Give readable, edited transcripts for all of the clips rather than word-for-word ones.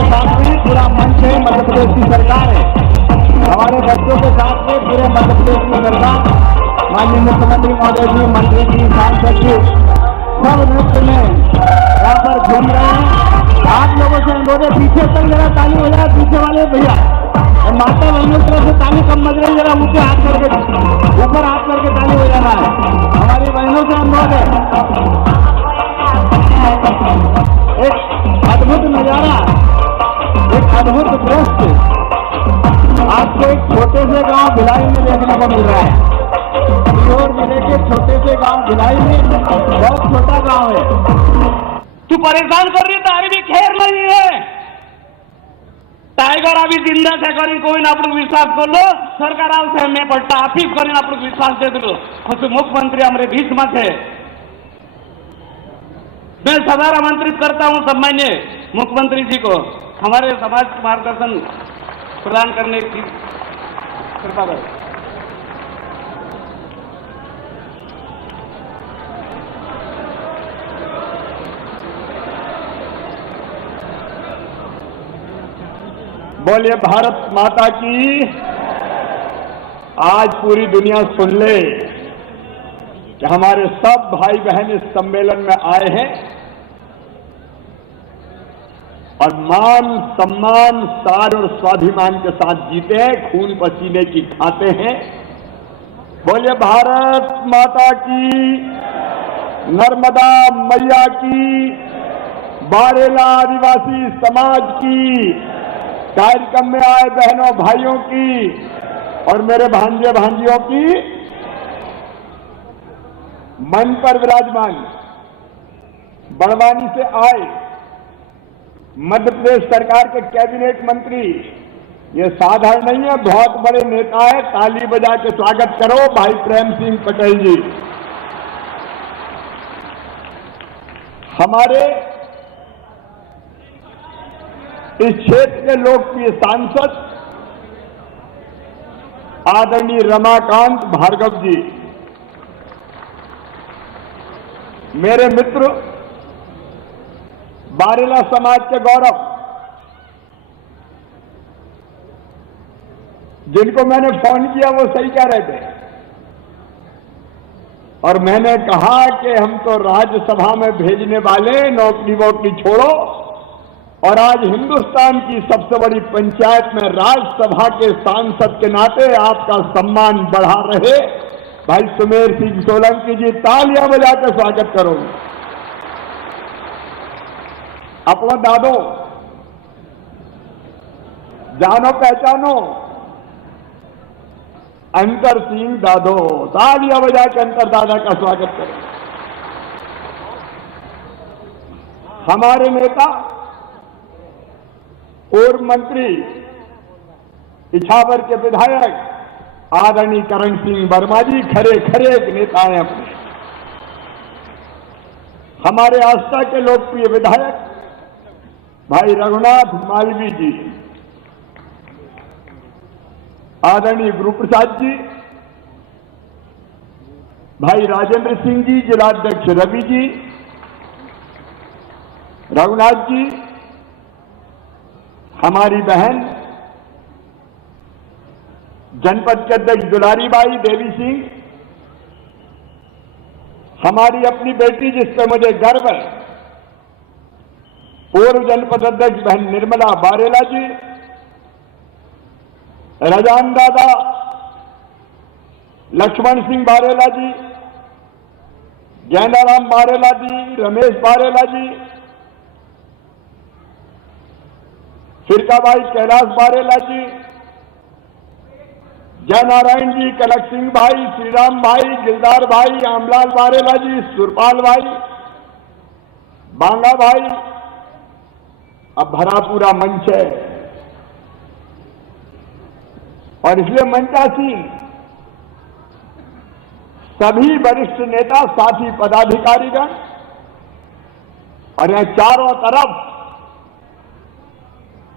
के साथ भी पूरा मंच है, मध्य प्रदेश की सरकार है। हमारे बच्चों के साथ में पूरे मध्य प्रदेश की सरकार, माननीय मुख्यमंत्री महोदय जी, मंत्री जी, सांसद जी, सब नृत्य में यहाँ पर घूम रहे हैं। आप लोगों से अनुरोध है, पीछे तक जरा ताली हो जाए, पीछे वाले भैया, और माता बहनों की तरफ से ताली कम बज रही, जरा ऊपर हाथ करके ताली हो जाना है। हमारी बहनों से अनुरोध है। एक अद्भुत नजारा, एक अद्भुत दृश्य आपको एक छोटे से गांव भिलाई में देखने को मिल रहा है। सीहोर जिले के छोटे से गांव भिलाई में, बहुत छोटा गांव है। तू परेशान कर रही, तारी भी खेर नहीं है। टाइगर अभी जिंदा से करी कोई ना आपको विश्वास कर लो, सरकार से मैं पट्टा आफिफ करी आपको विश्वास दे दो। मुख्यमंत्री हमारे बीच में थे, मैं सदा आमंत्रित करता हूं सम्मान्य मुख्यमंत्री जी को हमारे समाज को मार्गदर्शन प्रदान करने की कृपा करें। बोलिए भारत माता की। आज पूरी दुनिया सुन ले कि हमारे सब भाई बहन इस सम्मेलन में आए हैं और मान सम्मान सार और स्वाभिमान के साथ जीते हैं, खून पसीने की खाते हैं। बोलिए भारत माता की, नर्मदा मैया की, बारेला आदिवासी समाज की, कार्यक्रम में आए बहनों भाइयों की और मेरे भांजे भांजियों की, मन पर विराजमान बड़वानी से आए मध्य प्रदेश सरकार के कैबिनेट मंत्री, ये साधारण नहीं है, बहुत बड़े नेता है। ताली बजा के स्वागत करो भाई प्रेम सिंह पटेल जी। हमारे इस क्षेत्र के लोकप्रिय सांसद आदरणीय रमाकांत भार्गव जी, मेरे मित्र, बारेला समाज के गौरव, जिनको मैंने फोन किया वो सही कह रहे थे और मैंने कहा कि हम तो राज्यसभा में भेजने वाले, नौकरी वोकरी छोड़ो, और आज हिंदुस्तान की सबसे बड़ी पंचायत में राज्यसभा के सांसद के नाते आपका सम्मान बढ़ा रहे भाई सुमेर सिंह सोलंकी जी, तालियां बजा कर स्वागत करो। अपना दादो जानो पहचानो, अंतर सिंह दादो, तालियां बजा के अंतर दादा का स्वागत करो। हमारे नेता पूर्व मंत्री इछावर के विधायक आदरणीय करण सिंह वर्मा जी, खरे खरे एक नेता हैं अपने। हमारे आस्था के लोकप्रिय विधायक भाई रघुनाथ मालवी जी, आदरणीय गुरु प्रसाद जी, भाई राजेंद्र सिंह जी, जिलाध्यक्ष रवि जी, रघुनाथ जी, हमारी बहन जनपद के अध्यक्ष दुलारी बाई देवी सिंह, हमारी अपनी बेटी जिस पर मुझे गर्व है, पूर्व जनपद अध्यक्ष बहन निर्मला बारेला जी, रजान दादा लक्ष्मण सिंह बारेला जी, जैनाराम बारेला जी, रमेश बारेला जी, फिरकाबाई कैलाश बारेला जी, जयनारायण जी, कनक सिंह भाई, श्रीराम भाई, गिरदार भाई, आमलाल बारेला जी, सुरपाल भाई, बांगा भाई, अब भरा पूरा मंच है और इसलिए मंचासीन सभी वरिष्ठ नेता, साथी पदाधिकारीगण और यहां चारों तरफ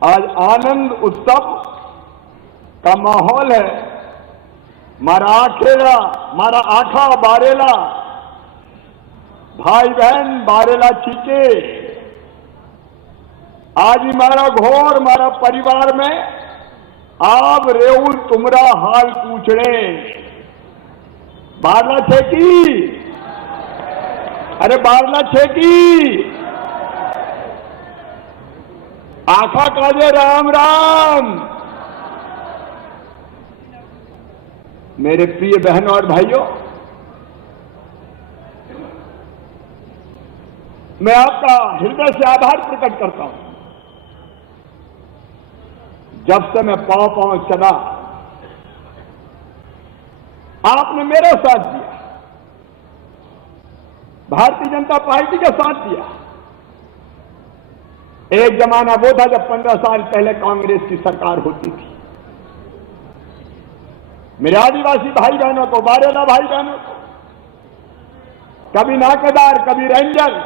आज आनंद उत्सव का माहौल है। मारा आखेड़ा, मारा आखा बारेला, भाई बहन बारेला चीके, आज ही मारा घोर मारा परिवार में आप रेउल तुमरा हाल पूछड़े बारला छे की अरे बारला छे की आखा काजे राम राम। मेरे प्रिय बहनों और भाइयों, मैं आपका हृदय से आभार प्रकट करता हूं। जब से मैं पांव पांव चला आपने मेरा साथ दिया, भारतीय जनता पार्टी का साथ दिया। एक जमाना वो था जब 15 साल पहले कांग्रेस की सरकार होती थी। मेरे आदिवासी भाई बहनों को, बारेला भाई बहनों को, कभी नाकेदार, कभी रेंजर,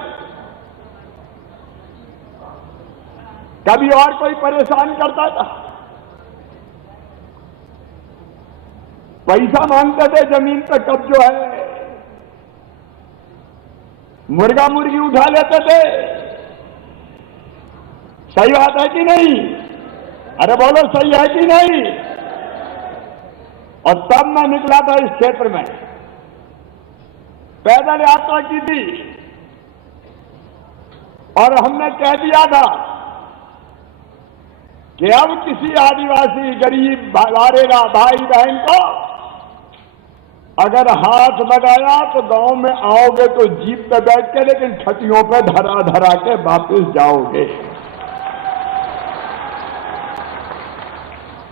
कभी और कोई परेशान करता था। पैसा मांगते थे, जमीन पर कब्जो है, मुर्गा मुर्गी उठा लेते थे। सही बात है कि नहीं? अरे बोलो, सही है कि नहीं? और तब मैं निकला था इस क्षेत्र में, पैदल यात्रा की थी और हमने कह दिया था कि अब किसी आदिवासी गरीब बारेला भाई बहन को अगर हाथ लगाया तो गांव में आओगे तो जीप पे बैठ के, लेकिन छतियों पे धरा धरा के वापस जाओगे।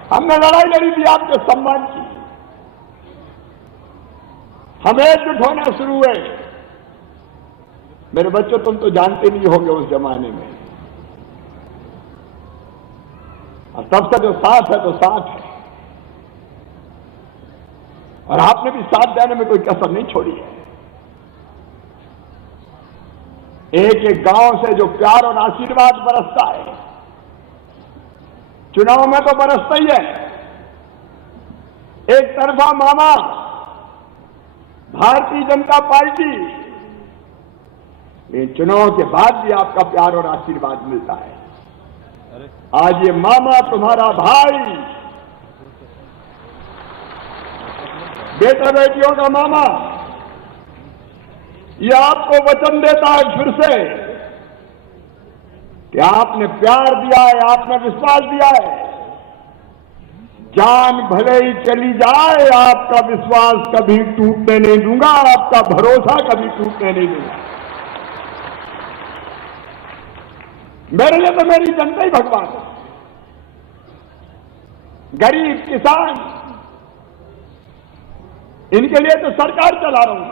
हमने लड़ाई लड़ी थी आपके सम्मान की। हम एकजुट होना शुरू हुए। मेरे बच्चों, तुम तो जानते नहीं होगे उस जमाने में, और सबसे जो साथ है तो साथ है, और आपने भी साथ देने में कोई कसर नहीं छोड़ी है। एक एक गांव से जो प्यार और आशीर्वाद बरसता है, चुनाव में तो बरसता ही है। एक तरफा मामा भारतीय जनता पार्टी, ये चुनाव के बाद भी आपका प्यार और आशीर्वाद मिलता है। आज ये मामा तुम्हारा भाई, बेटा बेटियों का मामा, ये आपको वचन देता है फिर से कि आपने प्यार दिया है, आपने विश्वास दिया है। जान भले ही चली जाए, आपका विश्वास कभी टूटने नहीं दूंगा, आपका भरोसा कभी टूटने नहीं दूंगा। मेरे लिए तो मेरी जनता ही भगवान है। गरीब किसान, इनके लिए तो सरकार चला रहा हूं।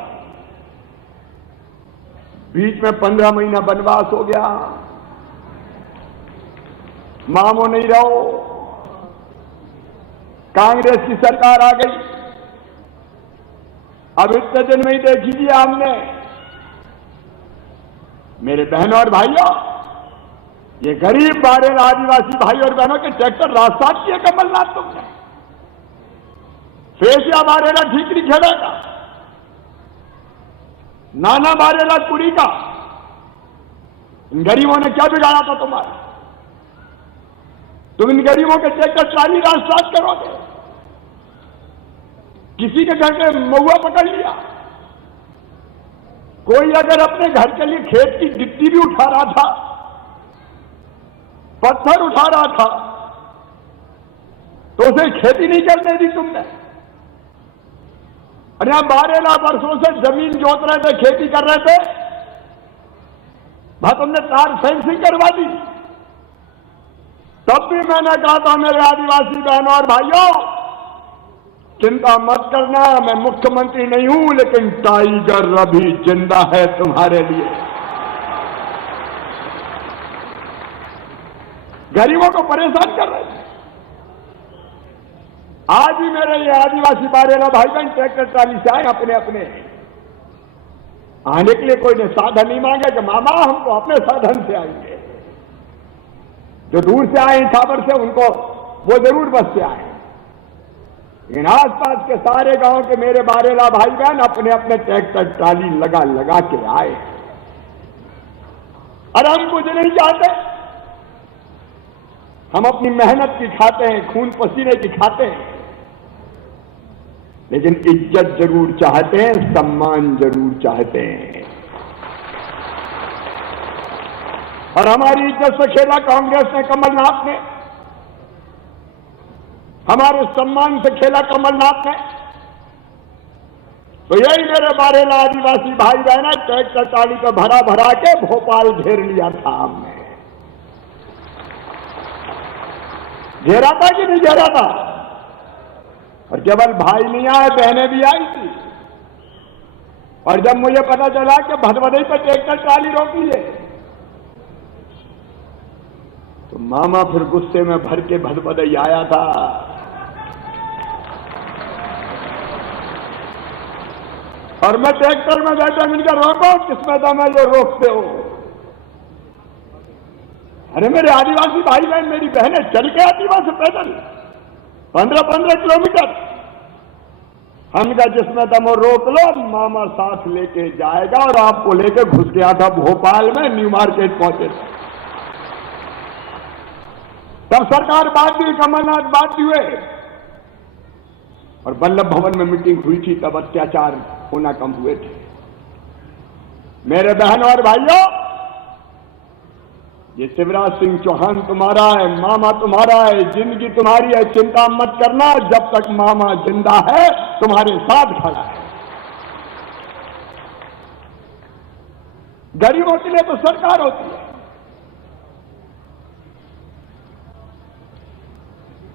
बीच में 15 महीना वनवास हो गया, मामो नहीं रहो, कांग्रेस की सरकार आ गई। अब इतने दिन में ही देख लीजिए हमने, मेरे बहनों और भाइयों, ये गरीब बारेला आदिवासी भाई और बहनों के ट्रैक्टर रास्ता किए कमलनाथ तुमने। फेसिया बारेला ठीकरी खेड़ेगा, नाना बारेला कुड़ी का, इन गरीबों ने क्या बिगाड़ा था तुम्हारा? तुम इन गरीबों के ट्रैक्टर ट्राली रास्ता करोगे? किसी के घर के महुआ पकड़ लिया, कोई अगर अपने घर के लिए खेत की गिट्टी भी उठा रहा था, पत्थर उठा रहा था, तो उसे खेती नहीं करने दी तुमने। अरे यहां बारेला वर्षों से जमीन जोत रहे थे, खेती कर रहे थे, भाई तुमने तार फेंसिंग करवा दी। तब भी मैंने कहा था मेरे आदिवासी बहनों और भाइयों, चिंता मत करना, मैं मुख्यमंत्री नहीं हूं, लेकिन टाइगर अभी जिंदा है तुम्हारे लिए। गरीबों को परेशान कर रहे थे। आज भी मेरे ये आदिवासी बारेला भाई बहन ट्रैक्टर ट्राली से आए, अपने अपने आने के लिए कोई ने साधन नहीं मांगे कि मामा हम तो अपने साधन से आएंगे। जो दूर से आए खबर से, उनको वो जरूर बस से आए, लेकिन आसपास के सारे गांव के मेरे बारेला भाई बहन अपने अपने ट्रैक्टर ट्राली लगा लगा के आए। अरे हम कुछ नहीं चाहते, हम अपनी मेहनत की खाते हैं, खून पसीने की खाते हैं, लेकिन इज्जत जरूर चाहते हैं, सम्मान जरूर चाहते हैं। और हमारी इज्जत से खेला कांग्रेस ने, कमलनाथ ने, हमारे सम्मान से खेला कमलनाथ ने। तो यही मेरे बारेला आदिवासी भाई बहन ट्रैक्टर ट्राली को भरा भरा के भोपाल घेर लिया था हमने। घेरा था कि नहीं घेरा था? और केवल भाई नहीं आए, बहनें भी आई थी। और जब मुझे पता चला कि भदभदई पर ट्रैक्टर ट्राली रोकी है, तो मामा फिर गुस्से में भर के भदभदई आया था। और मैं ट्रैक्टर में बैठा, मिलकर रोको, किसमें दम है जो रोकते हो? अरे मेरे आदिवासी भाई बहन, मेरी बहनें चल के आती वहां से पैदल 15-15 किलोमीटर। हम का जिसमें दम हो रोक लो, मामा साथ लेके जाएगा। और आपको लेके घुस गया था भोपाल में, न्यू मार्केट पहुंचे। तब सरकार बात हुई, कमलनाथ बात हुए, और वल्लभ भवन में मीटिंग हुई थी, तब अत्याचार होना कम हुए थे। मेरे बहनों और भाइयों, ये शिवराज सिंह चौहान तुम्हारा है, मामा तुम्हारा है, जिंदगी तुम्हारी है, चिंता मत करना। जब तक मामा जिंदा है, तुम्हारे साथ खड़ा है। गरीबों के लिए तो सरकार होती है।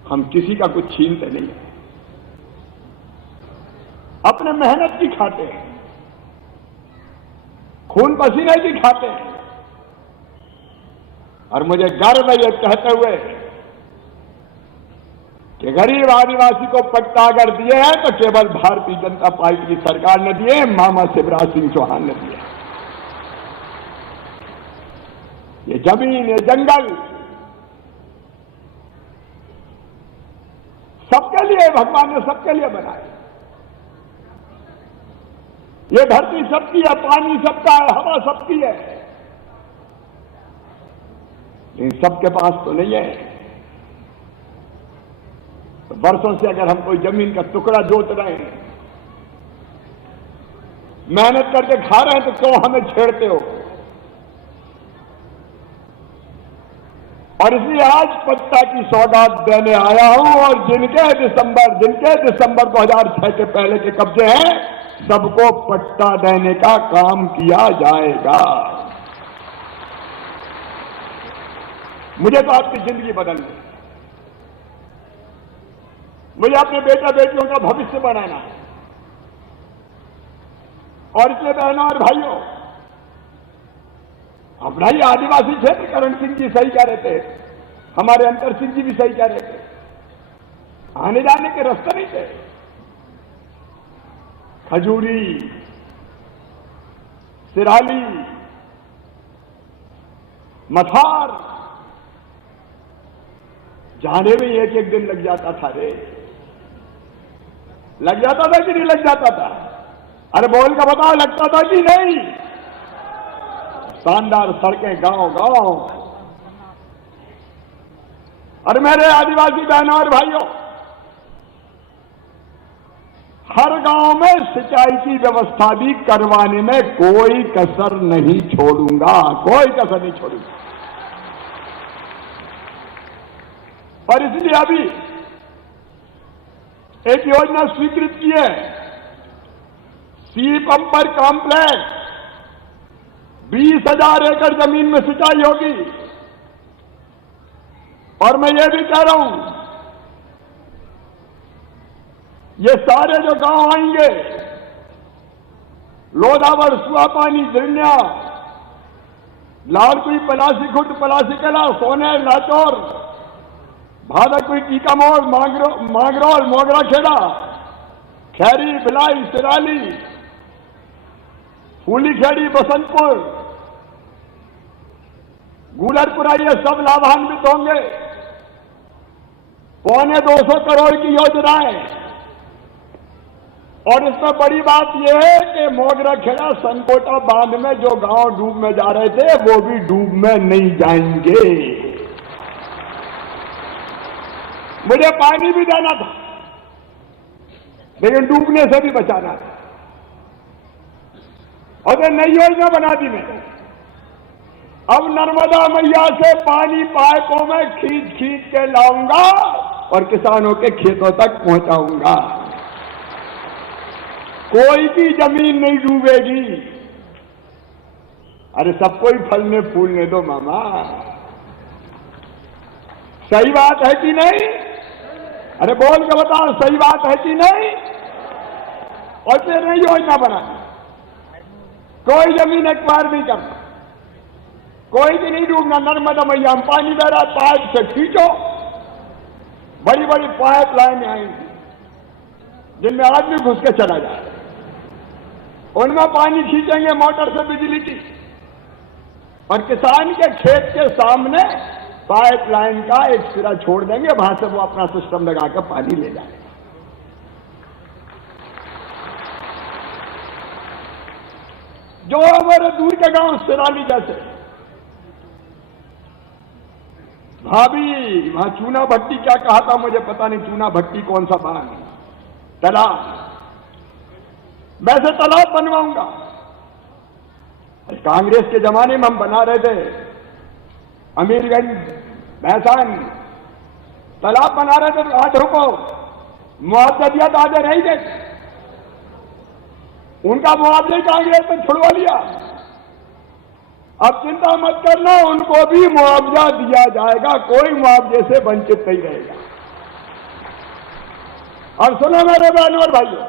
हम किसी का कुछ छीनते नहीं है, अपने मेहनत की खाते हैं, खून पसीने की खाते हैं। और मुझे गर्व है ये कहते हुए कि गरीब आदिवासी को पट्टा अगर दिए हैं तो केवल भारतीय जनता पार्टी की सरकार ने दिए, मामा शिवराज सिंह चौहान ने दिए। ये जमीन, ये जंगल सबके लिए भगवान ने सबके लिए बनाए। ये धरती सबकी है, पानी सबका है, हवा सबकी है, लेकिन सबके पास तो नहीं है। तो वर्षों से अगर हम कोई जमीन का टुकड़ा जोत रहे हैं, मेहनत करके खा रहे हैं, तो क्यों हमें छेड़ते हो? और इसलिए आज पट्टा की सौगात देने आया हूं। और जिनके दिसंबर 2006 के पहले के कब्जे हैं, सबको पट्टा देने का काम किया जाएगा। मुझे तो आपकी जिंदगी बदलनी है, मुझे अपने बेटा बेटियों का भविष्य बनाना है। और इसलिए बहनों और भाइयों, अपना ही आदिवासी क्षेत्र, करण सिंह जी सही कह रहे थे, हमारे अंतर सिंह जी भी सही कह रहे थे, आने जाने के रास्ते नहीं थे। खजूरी, सिराली, मथार जाने में एक एक दिन लग जाता था रे। लग जाता था कि नहीं लग जाता था? अरे बोल का बताओ, लगता था कि नहीं? शानदार सड़कें गांव गांव। और मेरे आदिवासी बहनों और भाइयों, हर गांव में सिंचाई की व्यवस्था भी करवाने में कोई कसर नहीं छोड़ूंगा, कोई कसर नहीं छोड़ूंगा। और इसलिए अभी एक योजना स्वीकृत की है, सी पंपर कॉम्प्लेक्स, 20,000 एकड़ जमीन में सिंचाई होगी। और मैं ये भी कह रहा हूं, ये सारे जो गांव आएंगे, लोधावड़, सुआपानी, दिरनिया, लाड़कुई, पलासी खुर्द, पलासी कला, सोनेर, लाचौर, भादाकुई, टीकामोड़, मांगरोल, मोगरा खेड़ा, खैरी, भिलाई, सिराली, फूली खेड़ी, बसंतपुर, गुलरपुरा, ये सब लाभान्वित होंगे। 225 करोड़ की योजना है। और इसमें बड़ी बात यह है कि मोगरा खेड़ा, संकोटा बांध में जो गांव डूब में जा रहे थे, वो भी डूब में नहीं जाएंगे। मुझे पानी भी देना था, लेकिन डूबने से भी बचाना था। और ये नई योजना बना दी मैंने। अब नर्मदा मैया से पानी पाइपों में खींच खींच के लाऊंगा और किसानों के खेतों तक पहुंचाऊंगा। कोई की जमीन नहीं डूबेगी। अरे सबको ही फलने फूलने दो मामा। सही बात है कि नहीं? अरे बोल के बताओ, सही बात है कि नहीं? और फिर नई योजना बना, कोई जमीन एक्वायर नहीं करना, कोई भी नहीं डूबना। नर्मदा मैया में पानी बह रहा, पाइप से खींचो। बड़ी बड़ी पाइप लाइन आएंगी जिनमें आदमी घुस के चला जाए, उनमें पानी खींचेंगे मोटर से बिजली की, और किसान के खेत के सामने पाइपलाइन का एक सिरा छोड़ देंगे, वहां से वो अपना सिस्टम लगाकर पानी ले जाएगा। जो हमारे दूर के गांव सिराली जैसे, भाभी वहां चूना भट्टी क्या कहा था मुझे पता नहीं, चूना भट्टी कौन सा बांध, तालाब, वैसे तालाब बनवाऊंगा। कांग्रेस के जमाने में हम बना रहे थे, अमीरगंज भैंसान तालाब बना रहे थे, तो आज रुको, मुआवजा दिया तो आज नहीं गए, उनका मुआवजे कांग्रेस ने छुड़वा लिया। अब चिंता मत करना, उनको भी मुआवजा दिया जाएगा, कोई मुआवजे से वंचित नहीं रहेगा। और सुनो मेरे बहनों और भाइयों,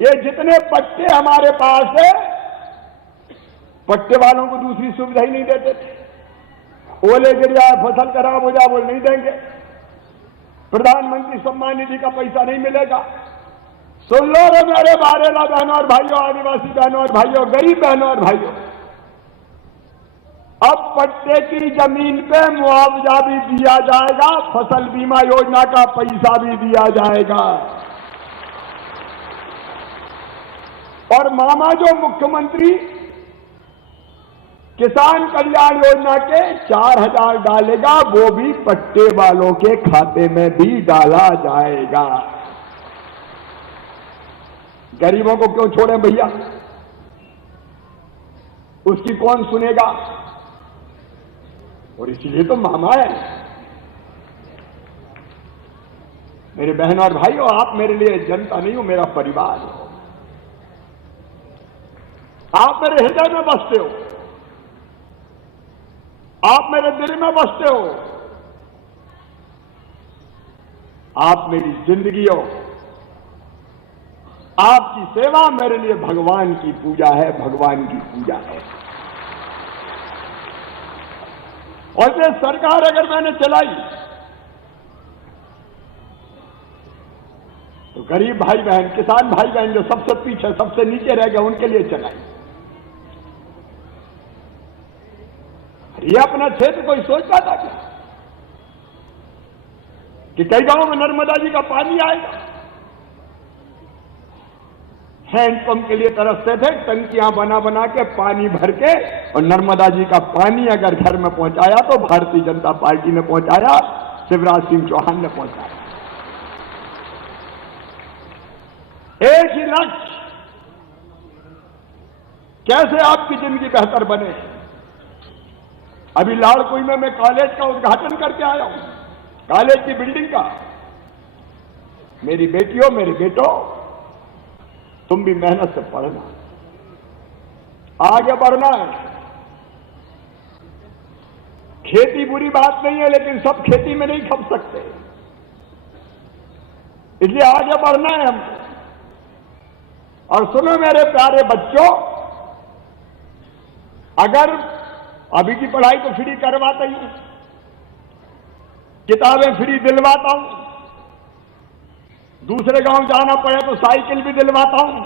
ये जितने पट्टे हमारे पास है, पट्टे वालों को दूसरी सुविधा ही नहीं देते थे। ओले गिर जाए, फसल खराब हो जाए, वो नहीं देंगे। प्रधानमंत्री सम्मान निधि का पैसा नहीं मिलेगा। सुन लो रे मेरे बारेला बहनों और भाइयों, आदिवासी बहनों और भाइयों, गरीब बहनों और भाइयों, अब पट्टे की जमीन पे मुआवजा भी दिया जाएगा, फसल बीमा योजना का पैसा भी दिया जाएगा। और मामा जो मुख्यमंत्री किसान कल्याण योजना के 4,000 डालेगा, वो भी पट्टे वालों के खाते में भी डाला जाएगा। गरीबों को क्यों छोड़े भैया? उसकी कौन सुनेगा? और इसलिए तो मामा है। मेरे बहनों और भाइयों, आप मेरे लिए जनता नहीं हो, मेरा परिवार हो। आप मेरे हृदय में बसते हो, आप मेरे दिल में बसते हो, आप मेरी जिंदगी हो। आपकी सेवा मेरे लिए भगवान की पूजा है, भगवान की पूजा है। और ये सरकार अगर मैंने चलाई तो गरीब भाई बहन, किसान भाई बहन जो सबसे पीछे, सबसे नीचे रह गए, उनके लिए चलाई। ये अपना क्षेत्र कोई सोचता था क्या कि कई गांवों में नर्मदा जी का पानी आएगा? हैंडपंप के लिए तरसते थे, टंकियां बना बना के पानी भर के, और नर्मदा जी का पानी अगर घर में पहुंचाया तो भारतीय जनता पार्टी ने पहुंचाया, शिवराज सिंह चौहान ने पहुंचाया। एक ही लक्ष्य, कैसे आपकी जिंदगी बेहतर बने। अभी लाड़कुई में मैं कॉलेज का उद्घाटन करके आया हूं, कॉलेज की बिल्डिंग का। मेरी बेटियों, मेरे बेटों, तुम भी मेहनत से पढ़ना, आगे बढ़ना है। खेती बुरी बात नहीं है, लेकिन सब खेती में नहीं खप सकते, इसलिए आगे बढ़ना है हमको। और सुनो मेरे प्यारे बच्चों, अगर अभी की पढ़ाई तो फ्री करवाता ही हूं, किताबें फ्री दिलवाता हूं, दूसरे गांव जाना पड़े तो साइकिल भी दिलवाता हूं,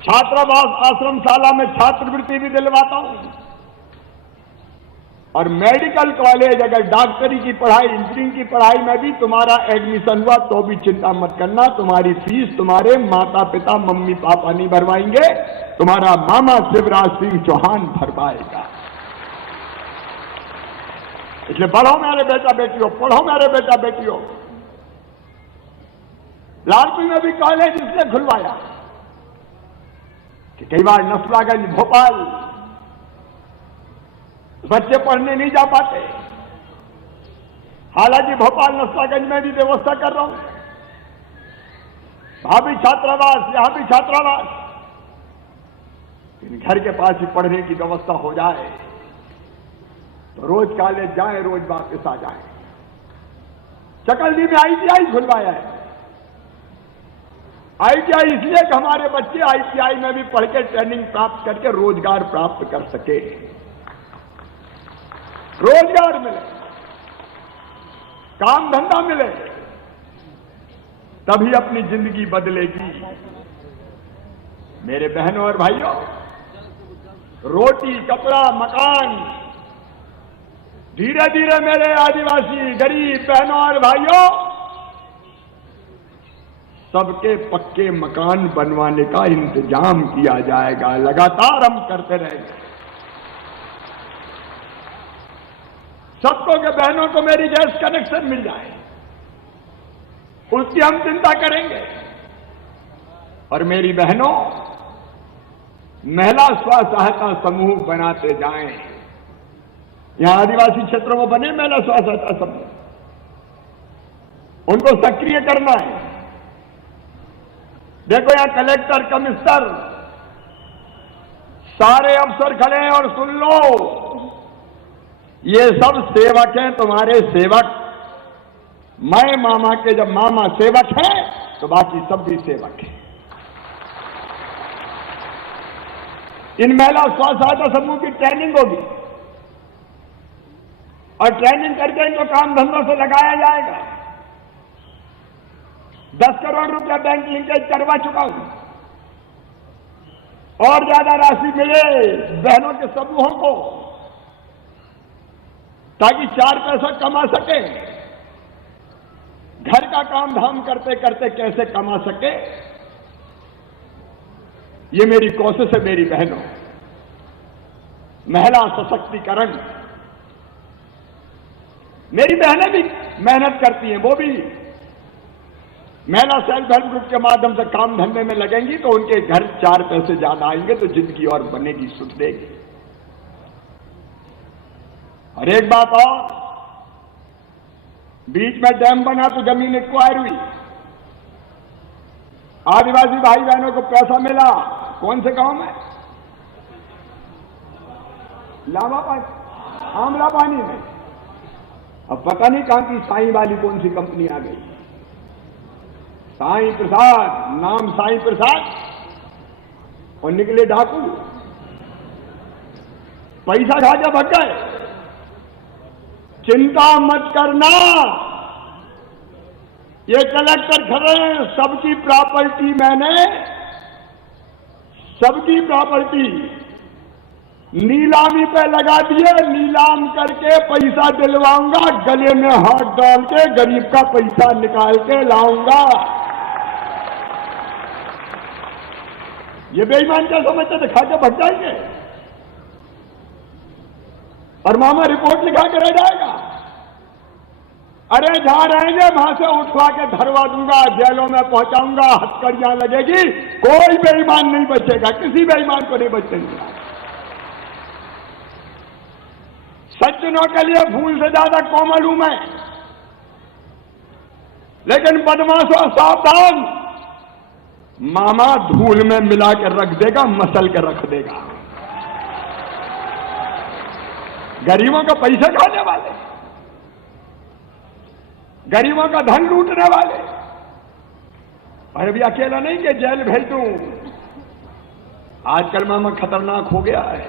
छात्रावास आश्रमशाला में छात्रवृत्ति भी दिलवाता हूं, और मेडिकल कॉलेज, अगर डॉक्टरी की पढ़ाई, इंजीनियरिंग की पढ़ाई में भी तुम्हारा एडमिशन हुआ तो भी चिंता मत करना, तुम्हारी फीस तुम्हारे माता पिता, मम्मी पापा नहीं भरवाएंगे, तुम्हारा मामा शिवराज सिंह चौहान भरवाएगा। इसलिए बढ़ो मेरे बेटा बेटियों, पढ़ो मेरे बेटा बेटियों। लालपुर में भी कॉलेज इसलिए खुलवाया कि कई बार नसलागंज भोपाल बच्चे पढ़ने नहीं जा पाते। हालांकि भोपाल नसलागंज में भी व्यवस्था कर रहा हूं, वहां भी छात्रावास, यहां भी छात्रावास, घर के पास ही पढ़ने की व्यवस्था हो जाए तो रोज कॉलेज जाए, रोज वापस आ जाए। चकलदी में ITI खुलवाया है। ITI इसलिए कि हमारे बच्चे ITI में भी पढ़ के ट्रेनिंग प्राप्त करके रोजगार प्राप्त कर सके, रोजगार मिले, काम धंधा मिले, तभी अपनी जिंदगी बदलेगी। मेरे बहनों और भाइयों, रोटी, कपड़ा, मकान, धीरे धीरे मेरे आदिवासी गरीब बहनों और भाइयों सबके पक्के मकान बनवाने का इंतजाम किया जाएगा। लगातार हम करते रहेंगे। सबको के बहनों को मेरी गैस कनेक्शन मिल जाए, उसकी हम चिंता करेंगे। और मेरी बहनों, महिला स्व सहायता समूह बनाते जाएं। यहां आदिवासी क्षेत्रों में बने महिला स्व सहायता समूह, उनको सक्रिय करना है। देखो यहां कलेक्टर, कमिश्नर, सारे अफसर खड़े हैं और सुन लो, ये सब सेवक हैं, तुम्हारे सेवक। मैं मामा के जब मामा सेवक हैं तो बाकी सब भी सेवक हैं। इन महिला स्व सहायता समूह की ट्रेनिंग होगी और ट्रेनिंग करके इनको काम धंधों से लगाया जाएगा। 10 करोड़ रुपया बैंक लिंकेज करवा चुका हूं, और ज्यादा राशि मिले बहनों के समूहों को, ताकि 4 पैसा कमा सके। घर का काम धाम करते करते कैसे कमा सके, ये मेरी कोशिश है। मेरी बहनों, महिला सशक्तिकरण, मेरी बहनें भी मेहनत करती हैं, वो भी महिला सेल्फ हेल्प ग्रुप के माध्यम से काम धंधे में लगेंगी तो उनके घर 4 पैसे ज्यादा आएंगे, तो जिंदगी और बनेगी, सुधरेगी। और एक बात और, बीच में डैम बना तो जमीन एक्वायर हुई, आदिवासी भाई बहनों को पैसा मिला। कौन से गांव में? लावा पानी, आमला पानी में। अब पता नहीं कहां की साईं वाली कौन सी कंपनी आ गई, साईं प्रसाद, नाम साईं प्रसाद, और निकले डाकू, पैसा खा के भग गए। चिंता मत करना, ये कलेक्टर खड़े हैं, सबकी प्रॉपर्टी मैंने, सबकी प्रॉपर्टी नीलामी पे लगा दिए। नीलाम करके पैसा दिलवाऊंगा, गले में हाथ डाल के गरीब का पैसा निकाल के लाऊंगा। ये बेईमान क्या समझते थे, खा के भग जाएंगे और मामा रिपोर्ट लिखा के रह जाएगा। अरे जहां रहेंगे वहां से उठवा के धरवा दूंगा, जेलों में पहुंचाऊंगा, हथकड़ियां लगेगी, कोई बेईमान नहीं बचेगा, किसी बेईमान को नहीं बचेंगे। सज्जनों के लिए फूल से ज्यादा कोमल हूं मैं, लेकिन बदमाशों सावधान, मामा धूल में मिला के रख देगा, मसल के रख देगा। गरीबों का पैसा खाने वाले, गरीबों का धन लूटने वाले। और अभी अकेला नहीं कि जेल भेज दूं, आजकल मामा खतरनाक हो गया है।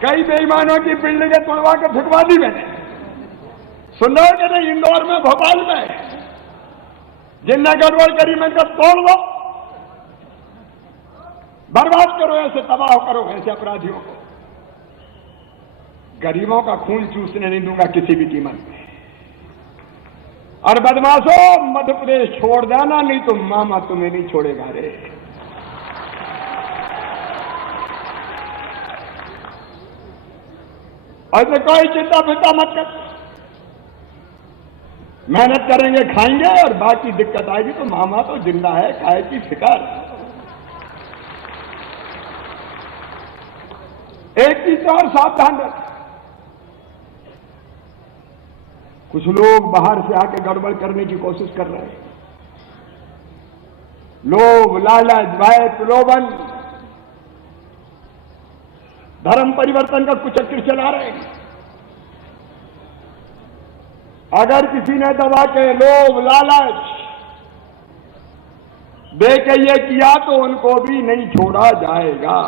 कई बेईमानों की बिल्डिंगें तोड़वा के फेंकवा दी मैंने। सुन रहे हो कि नहीं? इंदौर में, भोपाल में, जिनने गड़बड़ करी मैं कब तोड़ दो, बर्बाद करो, ऐसे तबाह करो ऐसे अपराधियों को। गरीबों का खून चूसने नहीं दूंगा किसी भी कीमत पे। और बदमाशों, मध्य प्रदेश छोड़ देना, नहीं तो मामा तुम्हें नहीं छोड़ेगा रे। ऐसे कोई चिंता फिंता मत कर, मेहनत करेंगे खाएंगे और बाकी दिक्कत आएगी तो मामा तो जिंदा है, काहे की फिक्र। एक चीज और सावधान रख, कुछ लोग बाहर से आके गड़बड़ करने की कोशिश कर रहे हैं। लोभ, लालच, भय, प्रलोभन, धर्म परिवर्तन का कुचक्र चला रहे हैं। अगर किसी ने दबा के लोभ, लालच दे के ये किया तो उनको भी नहीं छोड़ा जाएगा।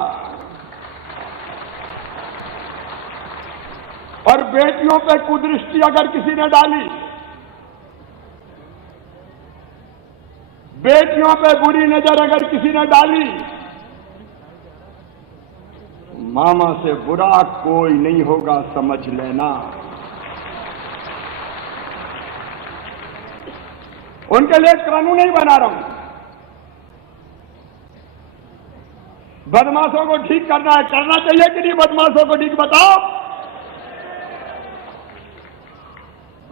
और बेटियों पे कुदृष्टि अगर किसी ने डाली, बेटियों पे बुरी नजर अगर किसी ने डाली, मामा से बुरा कोई नहीं होगा, समझ लेना। उनके लिए कानून नहीं बना रहा हूं, बदमाशों को ठीक करना है, करना चाहिए कि नहीं? बदमाशों को ठीक बताओ।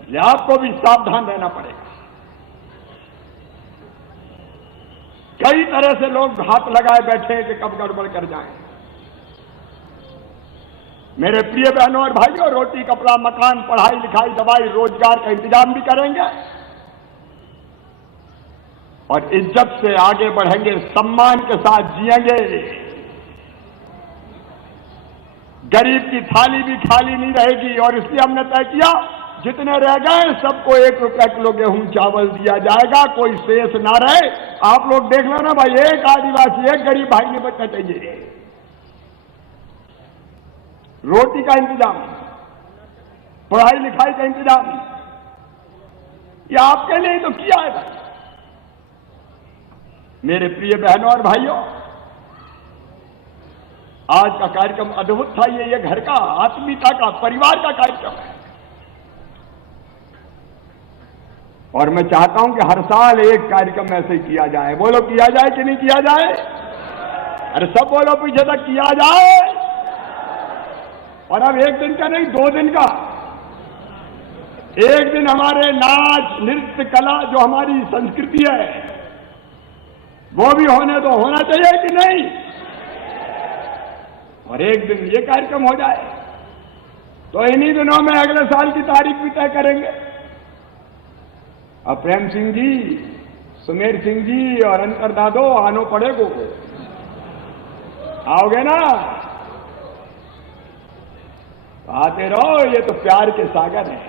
ये आपको भी सावधान रहना पड़ेगा। कई तरह से लोग हाथ लगाए बैठे हैं कि कब गड़बड़ कर जाएं। मेरे प्रिय बहनों और भाइयों, रोटी, कपड़ा, मकान, पढ़ाई लिखाई, दवाई, रोजगार का इंतजाम भी करेंगे और इज्जत से आगे बढ़ेंगे, सम्मान के साथ जिएंगे। गरीब की थाली भी खाली नहीं रहेगी। और इसलिए हमने तय किया, जितने रह गए सबको 1 रुपया किलो गेहूं चावल दिया जाएगा, कोई शेष ना रहे। आप लोग देख लो ना भाई, एक आदिवासी, एक गरीब भाई नहीं बचना चाहिए। रोटी का इंतजाम, पढ़ाई लिखाई का इंतजाम, ये आपके लिए तो किया है भाई। मेरे प्रिय बहनों और भाइयों, आज का कार्यक्रम अद्भुत था। ये घर का, आत्मीयता का, परिवार का कार्यक्रम है। और मैं चाहता हूं कि हर साल एक कार्यक्रम ऐसे ही किया जाए। बोलो, किया जाए कि नहीं किया जाए? अरे सब बोलो पीछे तक, किया जाए। और अब 1 दिन का नहीं, 2 दिन का। एक दिन हमारे नाच, नृत्य, कला, जो हमारी संस्कृति है, वो भी होने तो होना चाहिए कि नहीं? और एक दिन ये कार्यक्रम हो जाए तो इन्हीं दिनों में अगले साल की तारीख भी तय करेंगे। अब प्रेम सिंह जी, सुमेर सिंह जी और अंतर दादो आनो पड़ेगो, आओगे ना? आते रहो, ये तो प्यार के सागर है।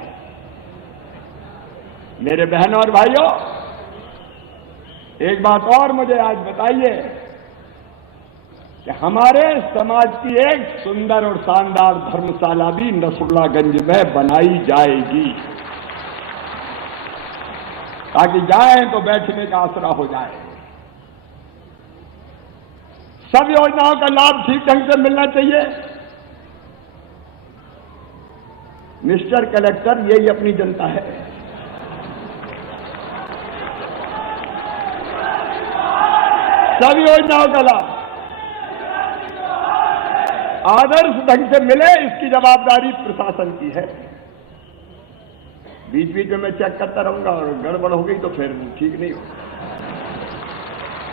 मेरे बहनों और भाइयों, एक बात और मुझे आज बताइए कि हमारे समाज की एक सुंदर और शानदार धर्मशाला भी नसरुल्लागंज में बनाई जाएगी, ताकि जाएं तो बैठने का आसरा हो जाए। सब योजनाओं का लाभ ठीक ढंग से मिलना चाहिए। मिस्टर कलेक्टर, यही अपनी जनता है। सब योजनाओं का लाभ आदर्श ढंग से मिले, इसकी जवाबदारी प्रशासन की है। बीच बीच में मैं चेक करता रहूंगा और गड़बड़ हो गई तो फिर ठीक नहीं होगा।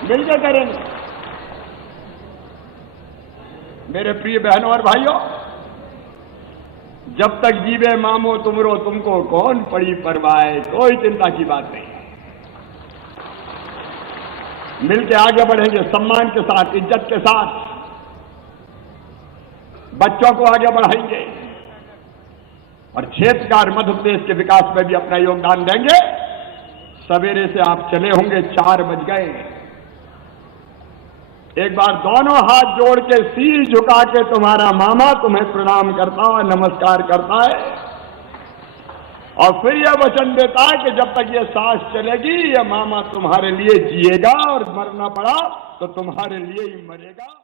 मिलकर करेंगे। मेरे प्रिय बहनों और भाइयों, जब तक जीवे मामो तुमरो, तुमको कौन पड़ी परवाह, कोई चिंता की बात नहीं। मिलके आगे बढ़ेंगे, सम्मान के साथ, इज्जत के साथ। बच्चों को आगे बढ़ाएंगे और क्षेत्रकार मध्य प्रदेश के विकास में भी अपना योगदान देंगे। सवेरे से आप चले होंगे, 4 बज गए। एक बार दोनों हाथ जोड़ के सिर झुका के तुम्हारा मामा तुम्हें प्रणाम करता है, नमस्कार करता है और फिर यह वचन देता है कि जब तक ये सांस चलेगी, ये मामा तुम्हारे लिए जिएगा और मरना पड़ा तो तुम्हारे लिए ही मरेगा।